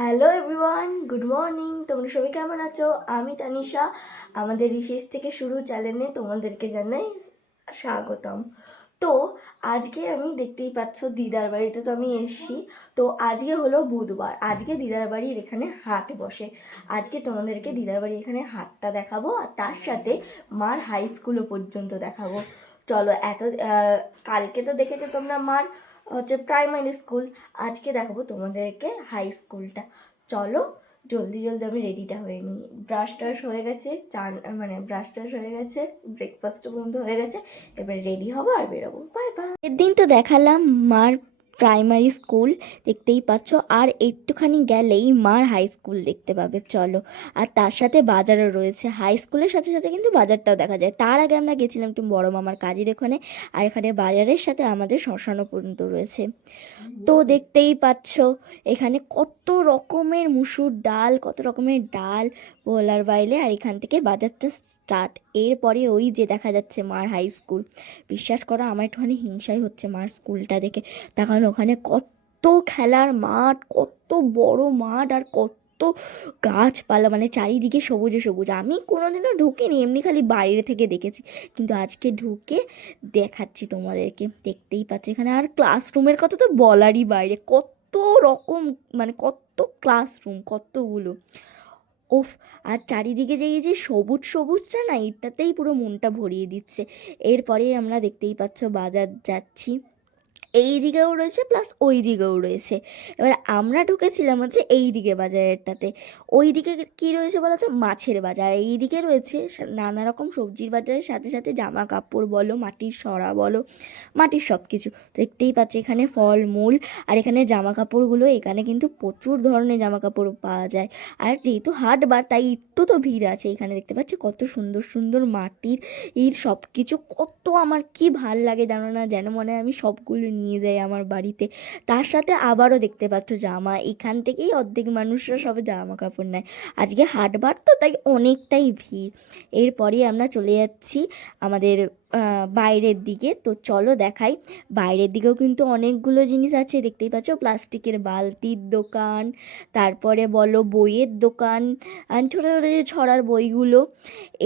Hello everyone, good morning. তোমরা সবাই কেমন আছো? আমি তানিশা, আমাদের রিসেস থেকে শুরু চ্যানেলে তোমাদেরকে জানাই স্বাগতম। তো আজকে আমি দেখতেই পাচ্ছ দিদার বাড়িতে তো আমি এসেছি। তো আজকে হলো বুধবার, আজকে দিদার বাড়ির এখানে হাট বসে। আজকে তোমাদেরকে দিদার বাড়ির এখানে হাটটা দেখাবো, আর তার সাথে মার হাই স্কুলও পর্যন্ত দেখাবো। চলো কালকে তো দেখেছো তোমরা মার প্রাইমারি স্কুল, আজকে দেখাবো তোমাদেরকে হাই স্কুলটা। চলো জলদি জলদি আমি রেডিটা হয়ে নিই। ব্রাশ টাশ হয়ে গেছে, ব্রাশ টাশ হয়ে গেছে, ব্রেকফাস্টও পর্যন্ত হয়ে গেছে। এবার রেডি হবো আর বেরোবো। Bye bye. এদিন তো দেখালাম মার প্রাইমারি স্কুল, দেখতেই পাচ্ছ, আর একটুখানি গেলেই মার হাই স্কুল দেখতে পাবে। চলো, আর তার সাথে বাজারও রয়েছে। হাই স্কুলের সাথে সাথে কিন্তু বাজারটাও দেখা যায়। তার আগে আমরা গেছিলাম একটু বড় মামার কাজের ওখানে, আর এখানে বাজারের সাথে আমাদের শ্মশানও পর্যন্ত রয়েছে। তো দেখতেই পাচ্ছ এখানে কত রকমের মুসুর ডাল, কত রকমের ডাল বলার বাইরে। আর এখান থেকে বাজারটা স্টার্ট। এরপরে ওই যে দেখা যাচ্ছে মার হাই স্কুল। বিশ্বাস করো আমার একটুখানি হিংসাই হচ্ছে মার স্কুলটা দেখে, তার কারণ ওখানে কত খেলার মাঠ, কত বড় মাঠ, আর কত গাছপালা, মানে চারিদিকে সবুজে সবুজ। আমি কোনোদিনও ঢুকিনি, এমনি খালি বাইরে থেকে দেখেছি, কিন্তু আজকে ঢুকে দেখাচ্ছি তোমাদেরকে। দেখতেই পাচ্ছি এখানে, আর ক্লাসরুমের কথা তো বলারই বাইরে, কত রকম, মানে কত ক্লাসরুম, কতগুলো। ওফ! আর চারিদিকে যে এই যে সবুজ সবুজটা না, এটাতেই পুরো মনটা ভরিয়ে দিচ্ছে। এরপরে আমরা দেখতেই পাচ্ছ বাজার যাচ্ছি, এই দিকেও রয়েছে প্লাস ওই দিকেও রয়েছে। এবার আমরা ঢুকেছিলাম হচ্ছে এই দিকে বাজারেরটাতে। ওই দিকে কী রয়েছে বলো তো? মাছের বাজার। এই দিকে রয়েছে নানা রকম সবজির বাজারের সাথে সাথে জামা কাপড় বলো, মাটির সরা বলো, মাটির সব কিছু। তো দেখতেই পাচ্ছি এখানে ফল মূল, আর এখানে জামা কাপড়গুলো, এখানে কিন্তু প্রচুর ধরনের জামা কাপড় পাওয়া যায়। আর যেহেতু হাটবার, তাই একটু তো ভিড় আছে। এখানে দেখতে পাচ্ছি কত সুন্দর সুন্দর মাটির সব কিছু, কত আমার কি ভাল লাগে জানো না, যেন মনে হয় আমি সবগুলো নিয়ে যাই আমার বাড়িতে। তার সাথে আবারও দেখতে পাচ্ছ জামা, এখান থেকেই অর্ধেক মানুষরা সব জামা কাপড় নেয়। আজকে হাটবার তো, তাই অনেকটাই ভিড়। এরপরে আমরা চলে যাচ্ছি আমাদের বাইরের দিকে। তো চলো দেখাই, বাইরের দিকেও কিন্তু অনেকগুলো জিনিস আছে। দেখতেই পাচ্ছ প্লাস্টিকের বালতির দোকান, তারপরে বলো বইয়ের দোকান, আর ছোটো ছোটো যে ছড়ার বইগুলো।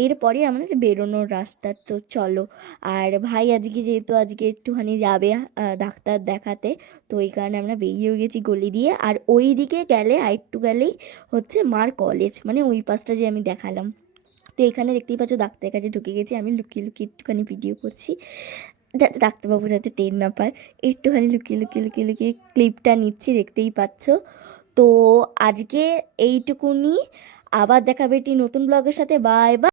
এরপরে আমাদের বেরোনোর রাস্তা। তো চলো, আর ভাই আজকে যেহেতু আজকে একটুখানি যাবে ডাক্তার দেখাতে, তো এই কারণে আমরা বেরিয়েও গেছি গলি দিয়ে। আর ওই দিকে গেলে, আর একটু গেলেই হচ্ছে মার কলেজ, মানে ওই পাশটা যে আমি দেখালাম। তো এখানে দেখতেই পাচ্ছ ডাক্তারের কাছে ঢুকে গেছি। আমি লুকিয়ে লুকিয়ে একটুখানি ভিডিও করছি, যাতে ডাক্তারবাবু যাতে টের না পায়। একটুখানি লুকিয়ে লুকিয়ে লুকিয়ে লুকিয়ে ক্লিপটা নিচ্ছি, দেখতেই পাচ্ছ। তো আজকে এইটুকুনি, আবার দেখাবে একটি নতুন ব্লগের সাথে। Bye bye.